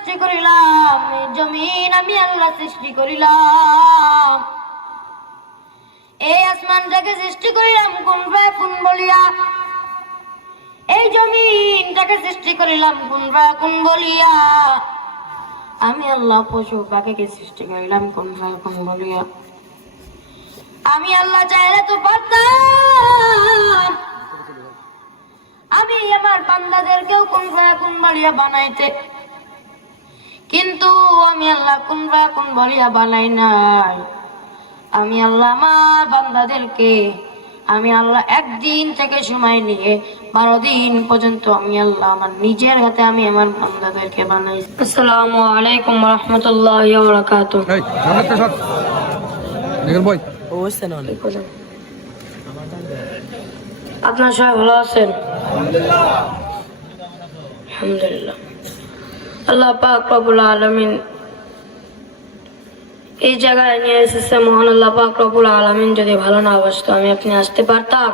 সৃষ্টি করিলাম, এই জমিন আমি আল্লাহ সৃষ্টি করিলাম, এই আসমানটাকে সৃষ্টি করিলাম কুন ফায়াকুন বলিয়া, এই জমিনটাকে সৃষ্টি করিলাম কুন ফায়াকুন বলিয়া, আমি আল্লাহ পশু পাখিকে সৃষ্টি করিলাম কুন ফায়াকুন বলিয়া। আমি আল্লাহ চাইলে তো পারতাম আমি আমার বান্দাদেরকেও কুন ফায়াকুন বলিয়া বানাইতে, কিন্তু আমি আল্লাহ কুন ফায়াকুন বলিয়া বানাই নাই। আমি আল্লাহ আমার বান্দাদেরকে আমি আল্লাহ একদিন থেকে সময় নিয়ে 12 দিন পর্যন্ত আমি আল্লাহ আমার নিজের হাতে আমি আমার বান্দাদেরকে বানাইছি। আসসালামু আলাইকুম ওয়া রাহমাতুল্লাহি ওয়া বারাকাতুহু। আপনারা সবাই ভালো আছেন? আলহামদুলিল্লাহ। আল্লাহ পাক রব্বুল আলামিন এই জায়গায় নিয়ে এসেছে, মহান আল্লাহ পাক রব্বুল আলামিন যদি ভালো না বাসতো আমি আপনি আসতে পারতাম?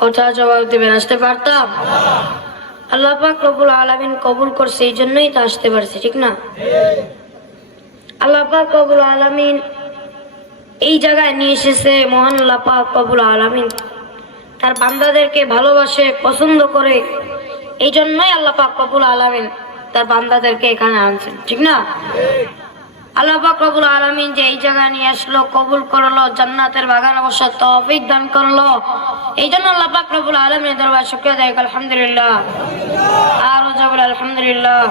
কথা জবাব দিবেন, আসতে পারতাম? আল্লাহ পাক রব্বুল আলামিন কবুল করছে, এই জন্যই তো আসতে পারছি, ঠিক না? আল্লাহ পাক রব্বুল আলামিন এই জায়গায় নিয়ে এসেছে, মহান আল্লাহ পাক রব্বুল আলামিন তার বান্দাদেরকে ভালোবাসে, পছন্দ করে, এই জন্যই আল্লাহ পাক রব্বুল আলামিন তার বান্দাদেরকে এখানে আনছেন, ঠিক না? আল্লাহ পাক রব্বুল আলামিন যে এই জায়গায় নিয়ে আসলো, কবুল করলো, জান্নাতের বাগানে বসার তৌফিক দান করলো, এই জন্য আল্লাহ পাক রব্বুল আলামিনের দরবারে শুকরিয়া আদায় করি, আলহামদুলিল্লাহ। আর জবর আলহামদুলিল্লাহ।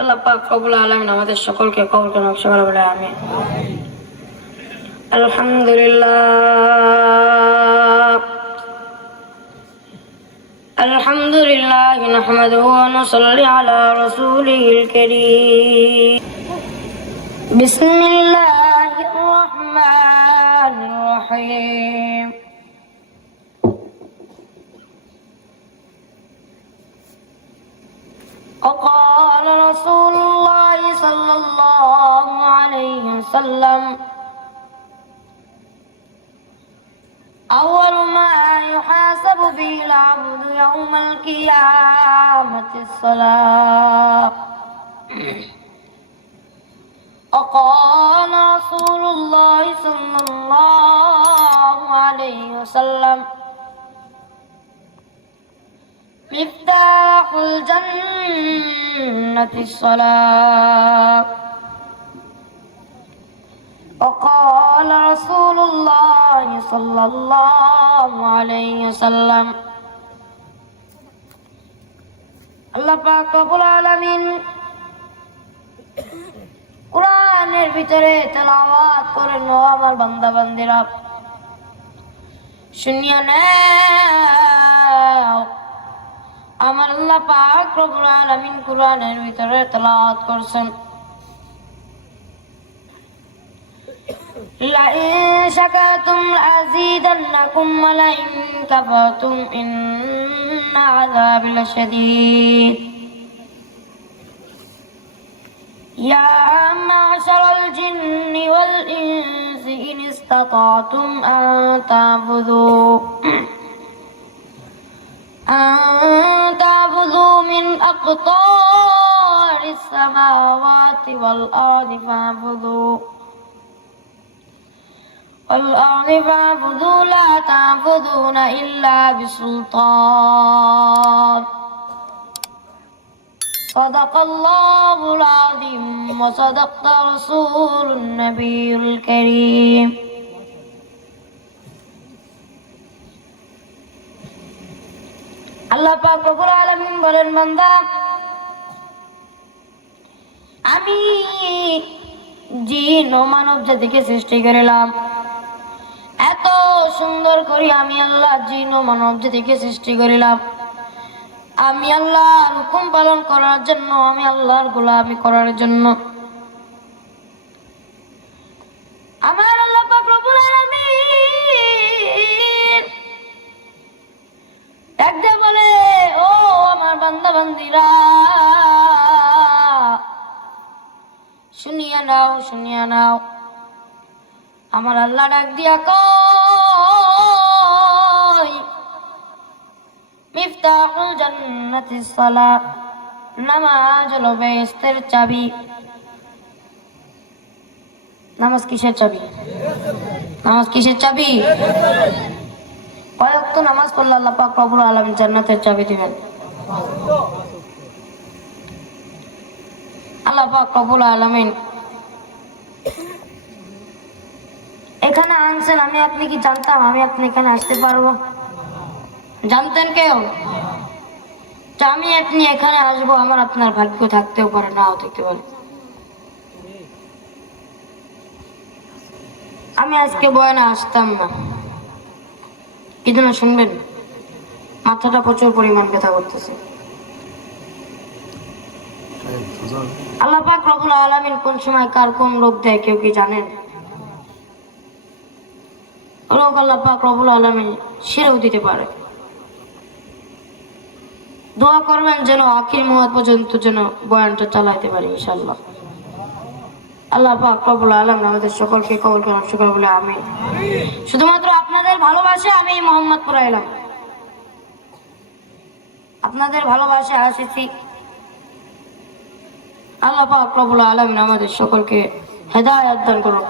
আল্লাহ পাক রব্বুল আলামিন আমাদের সকলকে কবুল করুন, সকলে বলে আমিন। আলহামদুলিল্লাহ আলহামদুলিল্লাহ নাহমাদুহু ওয়া নুসাল্লি আলা রাসূলিল কারীম। বিসমিল্লাহির রাহমানির রাহিম। وقال رسول الله صلى الله عليه وسلم أول ما يحاسب به العبد يوم القيامة الصلاة. وقال رسول الله صلى الله عليه وسلم مفتاح الجنة الصلاة. وقال رسول الله صلى الله عليه وسلم আল্লাহ পাক রব্বুল আলামিন কোরআনের ভিতরে তেলাওয়াত করেন, ও আমার বান্দা বান্দিরা শুনিয়া নাও। আমার আল্লাহ পাক রব্বুল আলামিন কোরআনের ভিতরে তেলাওয়াত করছেন, لئن شكرتم لأزيدنكم ولئن كفرتم إن عذابي لشديد. يا معشر الجن والإنس إن استطعتم أن تعبدوا من أقطار السماوات والأرض فاعبدوا لا تعبدون إلا بسلطان. صدق الله العظيم وصدق رسول النبي الكريم. আল্লাহ পাক রব্বুল আলামিন বলেন, বান্দা আমি জিন ও মানব জাতিকে সৃষ্টি করিলাম, এত সুন্দর করে আমি আল্লাহ জিন ও মানব জাতিকে সৃষ্টি করিলাম আমি আল্লাহর হুকুম পালন করার জন্য, আমি আল্লাহর গোলামি করার জন্য। আমার আল্লাহ পাক রব্বুল আলামিন ডাকতে বলে, ও আমার বান্দা বান্দিরা শুনিয়া নাও, শুনিয়া নাও। আমার আল্লাহ ডাক দিয়া কয়, মিফতাহুল জান্নাতিস সালাহ, নামাজ হলো বেহেশতের চাবি। নামাজ কিসের চাবি? নামাজ কিসের চাবি? কয় ওয়াক্ত নামাজ পড়লে আল্লাহ পাক রব্বুল আলামিন জান্নাতের চাবি দিবেন? আল্লাহ পাক রব্বুল আলামিন এখানে আনছেন, আমি আপনি কি জানতাম আমি আপনি এখানে আসতে পারবো? জানতেন কেউ? আমি আপনি এখানে আসবো, আমার আপনার ভাগ্য থাকতেও পারে, নাও থাকতে পারে। আমি আজকে বয়ানে আসতাম না, কি জন্য শুনবেন? মাথাটা প্রচুর পরিমাণ ব্যথা করতেছে। আল্লাহ পাক রব্বুল আলামিন কোন সময় কার কোন রোগ দেয় কেউ কি জানেন? রোগ আল্লাহ পাক রব্বুল আলামিন সেরেও দিতে পারে। দোয়া করবেন যেন আখির মুহূর্ত পর্যন্ত যেন বয়ানটা চালাইতে পারি ইনশাআল্লাহ। আল্লাহ পাক রব্বুল আলামিন আমাদের সকলকে কবুল করুন, সকল বলে আমিন। শুধুমাত্র আপনাদের ভালোবাসা আমি মোহাম্মদপুর এলাম, আপনাদের ভালোবাসা আসিছি। আল্লাহ পাক রব্বুল আলামিন আমাদের সকলকে হেদায়েত দান করুন।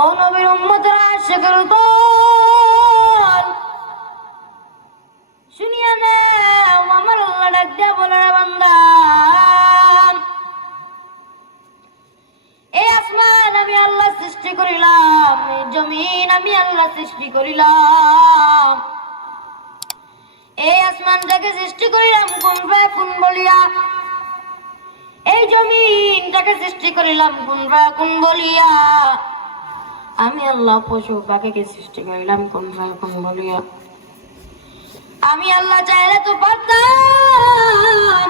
ও নবীর উম্মতরা, আশিকের দল, শুনিয়া নাও আমার আল্লাহ ডাক দিয়া বলে, বান্দা এই আসমান আমি আল্লাহ সৃষ্টি করিলাম, এই জমিন আমি আল্লাহ সৃষ্টি করিলাম। এই আসমানটাকে সৃষ্টি করিলাম কোন ফায়াকুন বলিয়া, এই জমিনটাকে সৃষ্টি করিলাম কোন ফায়াকুন বলিয়া, আমি আল্লাহ পশু পাখিকে সৃষ্টি করিলাম কোন ফায়াকুন বলিয়া। আমি আল্লাহ চাইলে তো পারতাম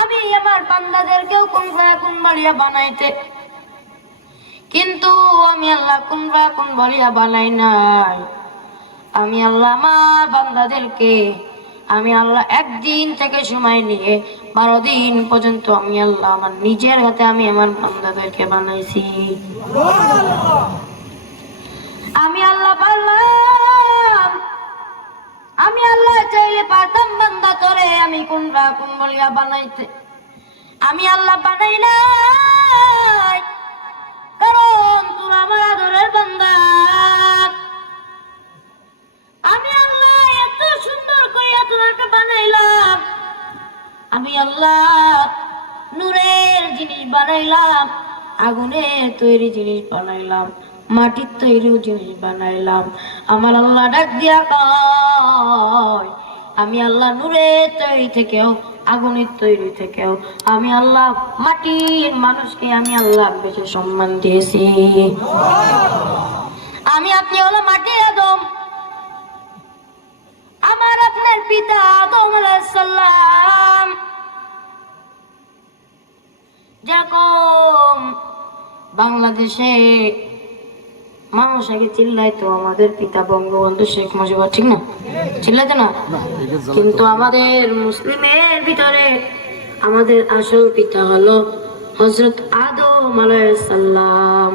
আমি আমার বান্দাদেরকেও কোন ফায়াকুন বলিয়া বানাইতে, কিন্তু আমি আল্লাহ কোন ফায়াকুন বলিয়া বানাই নাই। আমি আল্লাহ আমার বান্দাদেরকে আমি আল্লাহ একদিন থেকে সময় নিয়ে 12 দিন পর্যন্ত আমি আল্লাহ আমার নিজের হাতে আমি আমার বান্দাদেরকে বানাইছি। আমি আল্লাহ পারলাম, আমি আল্লাহ চাইলে পারতাম বান্দা তোরে আমি কোন ফায়াকুন বলিয়া বানাইতে, আমি আল্লাহ বানাই নাই, কারণ তুই আমার আদরের বান্দা। আমি আল্লাহ এত সুন্দর করিয়া তোমাকে বানাইলাম, আমি আল্লাহ নূরের জিনিস বানাইলাম, আগুনের তৈরি জিনিস বানাইলাম, মাটির তৈরি জিনিস বানাইলাম। আমার আল্লাহ ডাক দিয়া কয়, আমি আল্লাহ নূরের তৈরি থেকেও আগুনের তৈরি থেকেও আমি আল্লাহ মাটির মানুষকে আমি আল্লাহ বেশি সম্মান দিয়েছি। আমি আপনি হলো মাটির আদম, আমার আপনার পিতা আদম আলাইহিস সালাম। যেরকম বাংলাদেশে মানুষ আগে চিল্লাইতো আমাদের পিতা বঙ্গবন্ধু শেখ মুজিবুর, ঠিক না? চিল্লাইতো না? কিন্তু আমাদের মুসলিমের ভিতরে আমাদের আসল পিতা হলো হযরত আদম আলাইহিস সালাম।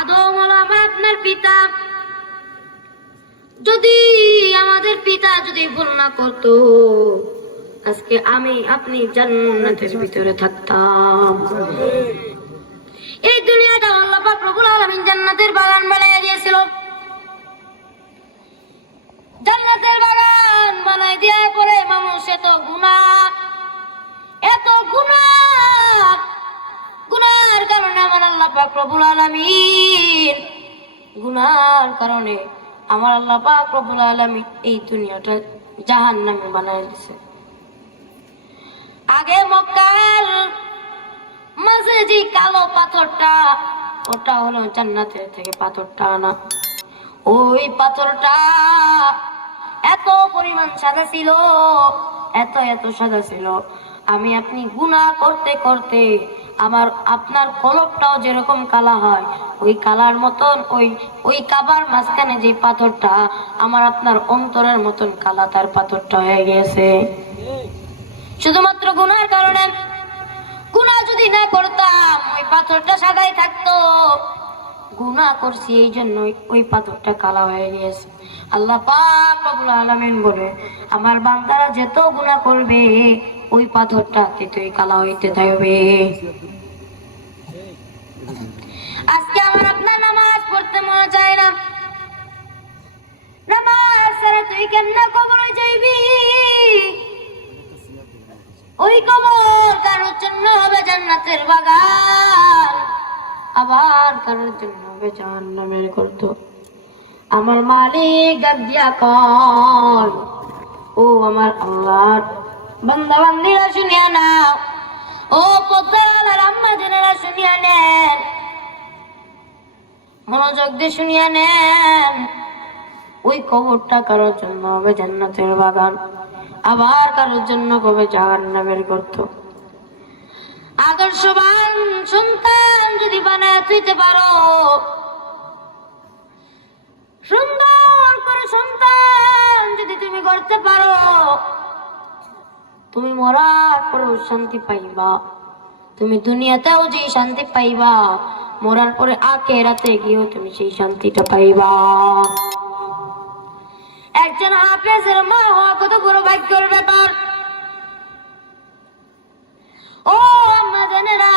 আদম হলো আমার আপনার পিতা। যদি আমাদের পিতা যদি ভুল না করতো, আজকে আমি আপনি জান্নাতের ভিতরে থাকতাম। এই দুনিয়াটা আল্লাহ পাক রব্বুল আলামিন জান্নাতের বাগান বানাইয়া দিয়েছিল। জান্নাতের বাগান বানাই দেওয়ার পরে মানুষ এত গুনার কারণে আমার আল্লাহ পাক রব্বুল আলামিন গুনার কারণে আমার আল্লাহ পাক রব্বুল আলামিন এই দুনিয়াটা জাহান্নামে বানাই দিয়েছে। আগে মক্কার মাঝে যে কালো পাথরটা, ওটা হলো জান্নাতের থেকে পাথরটা আনা। ওই পাথরটা এত পরিমাণ সাদা ছিল, এত সাদা ছিল, আমি আপনি গুনাহ করতে করতে আমার আপনার কলবটাও যেরকম কালা হয়, ওই কালার মতন ওই কাবার মাঝখানে যে পাথরটা আমার আপনার অন্তরের মতন কালা তার পাথরটা হয়ে গেছে, শুধুমাত্র গুনার কারণে। গুনাহ যদি না করতাম ওই পাথরটা সাদাই থাকতো, গুনাহ করছি এই জন্য ওই পাথরটা কালা হয়ে গিয়েছে। আল্লাহ পাক রব্বুল আলামিন বলে আমার বান্দারা যত গুনাহ করবে ওই পাথরটা ততই কালা হইতে থাকবে। আজকে আমার আপনার নামাজ পড়তে মনে চায় না, নামাজ ছাড়া তুই কেমনে কবরে যাইবি? ওই কবর কারোর জন্য হবে জান্নাতের বাগান, আবার কারোর জন্য হবে জাহান্নামের গর্ত। আমার মালিক ডাক দিয়া কয়, ও আমার আল্লাহর বান্দা বান্দিরা শুনিয়া নাও, ও পদ্মার আম্মা জানেরা শুনিয়া নেন, মনোযোগ দিয়ে শুনিয়া নেন। ওই কবরটা কারোর জন্য হবে জান্নাতের বাগান, আবার কারোর জন্য হবে জাহান্নামের গর্ত। আদর্শবান সন্তান যদি বানায় তুইতে পারো, সুন্দর করে সন্তান যদি তুমি করতে পারো, তুমি মরার পরেও শান্তি পাইবা। তুমি দুনিয়াতেও যে শান্তি পাইবা, মরার পরে আখিরাতে গিয়েও তুমি সেই শান্তিটা পাইবা। একজন হাফেজের মা হওয়া কত বড় ভাগ্যের ব্যাপার। ও আম্মা জানেরা,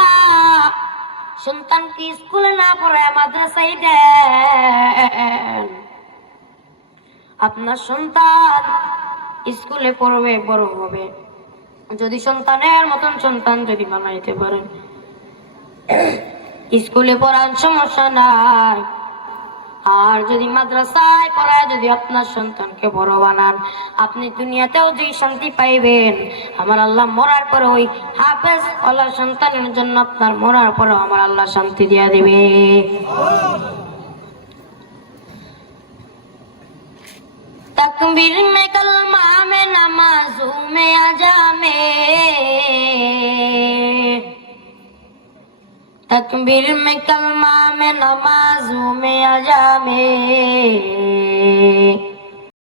সন্তানকে স্কুলে না পড়ায় মাদ্রাসায় দেন। আপনার সন্তান স্কুলে পড়বে, বড় হবে, যদি সন্তানের মতন সন্তান যদি বানাইতে পারেন, স্কুলে পড়ার সমস্যা নাই। আর যদি মাদ্রাসায় পড়ায় যদি আপনার সন্তানকে বড় বানান, আপনি দুনিয়াতেও যে শান্তি পাইবেন, আমার আল্লাহ মরার পরে ওই হাফেজ ওয়ালা সন্তানের জন্য আপনার মরার পরেও আমার আল্লাহ শান্তি দিয়া দিবে। तकबीर में कलमा में नमाजों में आजा में, तकबीर में कलमा में नमाजों में आजा में।